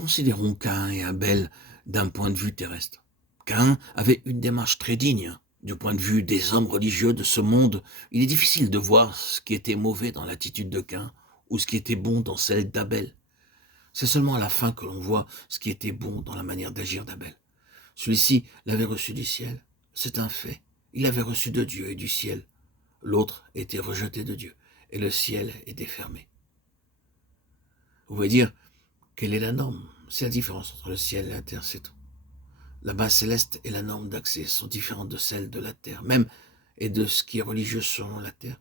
Considérons Caïn et Abel d'un point de vue terrestre. Caïn avait une démarche très digne. Du point de vue des hommes religieux de ce monde, il est difficile de voir ce qui était mauvais dans l'attitude de Caïn ou ce qui était bon dans celle d'Abel. C'est seulement à la fin que l'on voit ce qui était bon dans la manière d'agir d'Abel. Celui-ci l'avait reçu du ciel, c'est un fait. Il l'avait reçu de Dieu et du ciel. L'autre était rejeté de Dieu et le ciel était fermé. Vous pouvez dire, quelle est la norme? C'est la différence entre le ciel et la terre, c'est tout. La base céleste et la norme d'accès sont différentes de celles de la terre, même et de ce qui est religieux selon la terre.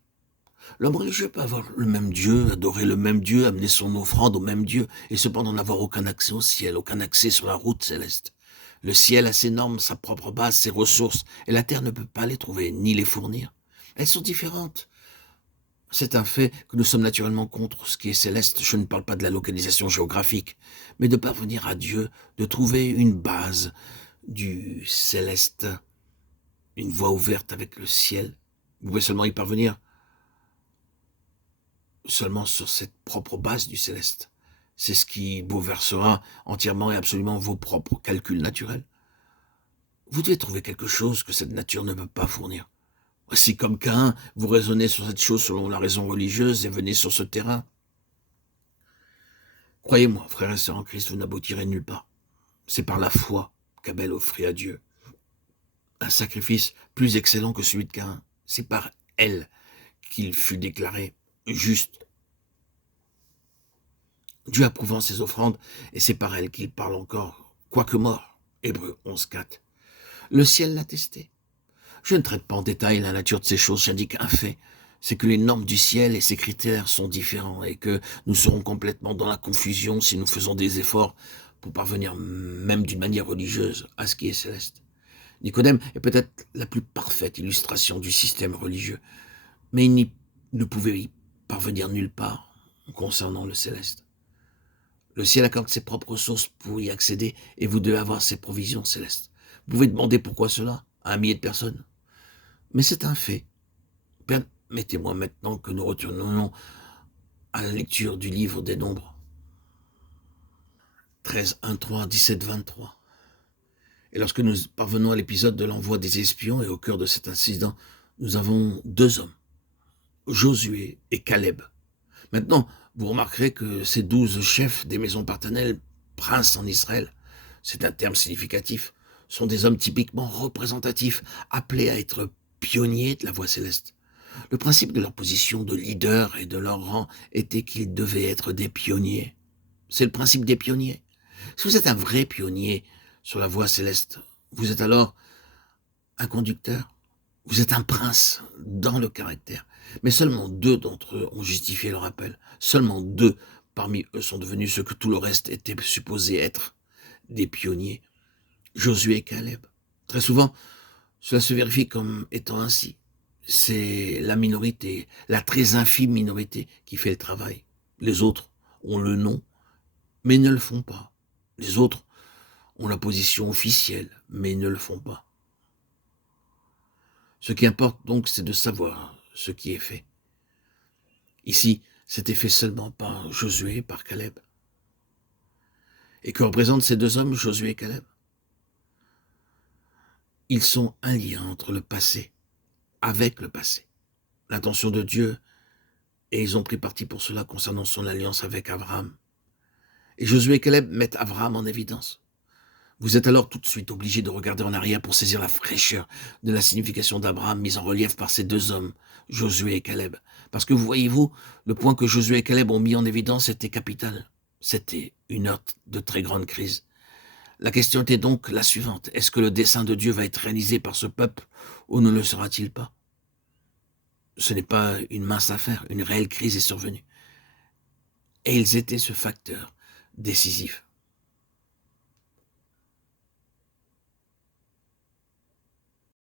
L'homme religieux peut avoir le même Dieu, adorer le même Dieu, amener son offrande au même Dieu, et cependant n'avoir aucun accès au ciel, aucun accès sur la route céleste. Le ciel a ses normes, sa propre base, ses ressources, et la terre ne peut pas les trouver, ni les fournir. Elles sont différentes. C'est un fait que nous sommes naturellement contre ce qui est céleste. Je ne parle pas de la localisation géographique, mais de parvenir à Dieu, de trouver une base du céleste, une voie ouverte avec le ciel. Vous pouvez seulement y parvenir seulement sur cette propre base du céleste. C'est ce qui bouleversera entièrement et absolument vos propres calculs naturels. Vous devez trouver quelque chose que cette nature ne peut pas fournir. Si comme Caïn, vous raisonnez sur cette chose selon la raison religieuse et venez sur ce terrain, croyez-moi, frères et sœurs en Christ, vous n'aboutirez nulle part. C'est par la foi qu'Abel offrit à Dieu un sacrifice plus excellent que celui de Caïn. C'est par elle qu'il fut déclaré juste. Dieu approuvant ses offrandes, et c'est par elle qu'il parle encore, quoique mort. Hébreux 11.4. Le ciel l'a testé. Je ne traite pas en détail la nature de ces choses, j'indique un fait. C'est que les normes du ciel et ses critères sont différents et que nous serons complètement dans la confusion si nous faisons des efforts pour parvenir, même d'une manière religieuse, à ce qui est céleste. Nicodème est peut-être la plus parfaite illustration du système religieux, mais il ne pouvait y parvenir nulle part concernant le céleste. Le ciel accorde ses propres ressources pour y accéder et vous devez avoir ses provisions célestes. Vous pouvez demander pourquoi cela à un millier de personnes. Mais c'est un fait. Permettez-moi maintenant que nous retournions à la lecture du livre des Nombres. 13, 1, 3, 17, 23. Et lorsque nous parvenons à l'épisode de l'envoi des espions et au cœur de cet incident, nous avons deux hommes, Josué et Caleb. Maintenant, vous remarquerez que ces 12 chefs des maisons paternelles, princes en Israël, c'est un terme significatif, sont des hommes typiquement représentatifs, appelés à être pionniers de la voie céleste. Le principe de leur position de leader et de leur rang était qu'ils devaient être des pionniers. C'est le principe des pionniers. Si vous êtes un vrai pionnier sur la voie céleste, vous êtes alors un conducteur. Vous êtes un prince dans le caractère. Mais seulement 2 d'entre eux ont justifié leur appel. Seulement 2 parmi eux sont devenus ce que tout le reste était supposé être, des pionniers. Josué et Caleb. Très souvent, cela se vérifie comme étant ainsi. C'est la minorité, la très infime minorité qui fait le travail. Les autres ont le nom, mais ne le font pas. Les autres ont la position officielle, mais ne le font pas. Ce qui importe donc, c'est de savoir ce qui est fait. Ici, c'était fait seulement par Josué et par Caleb. Et que représentent ces 2 hommes, Josué et Caleb? Ils sont un lien entre le passé, avec le passé, l'intention de Dieu, et ils ont pris parti pour cela concernant son alliance avec Abraham. Et Josué et Caleb mettent Abraham en évidence. Vous êtes alors tout de suite obligé de regarder en arrière pour saisir la fraîcheur de la signification d'Abraham mise en relief par ces 2 hommes, Josué et Caleb. Parce que voyez-vous, le point que Josué et Caleb ont mis en évidence était capital. C'était une heure de très grande crise. La question était donc la suivante. Est-ce que le dessein de Dieu va être réalisé par ce peuple ou ne le sera-t-il pas? Ce n'est pas une mince affaire, une réelle crise est survenue. Et ils étaient ce facteur décisif.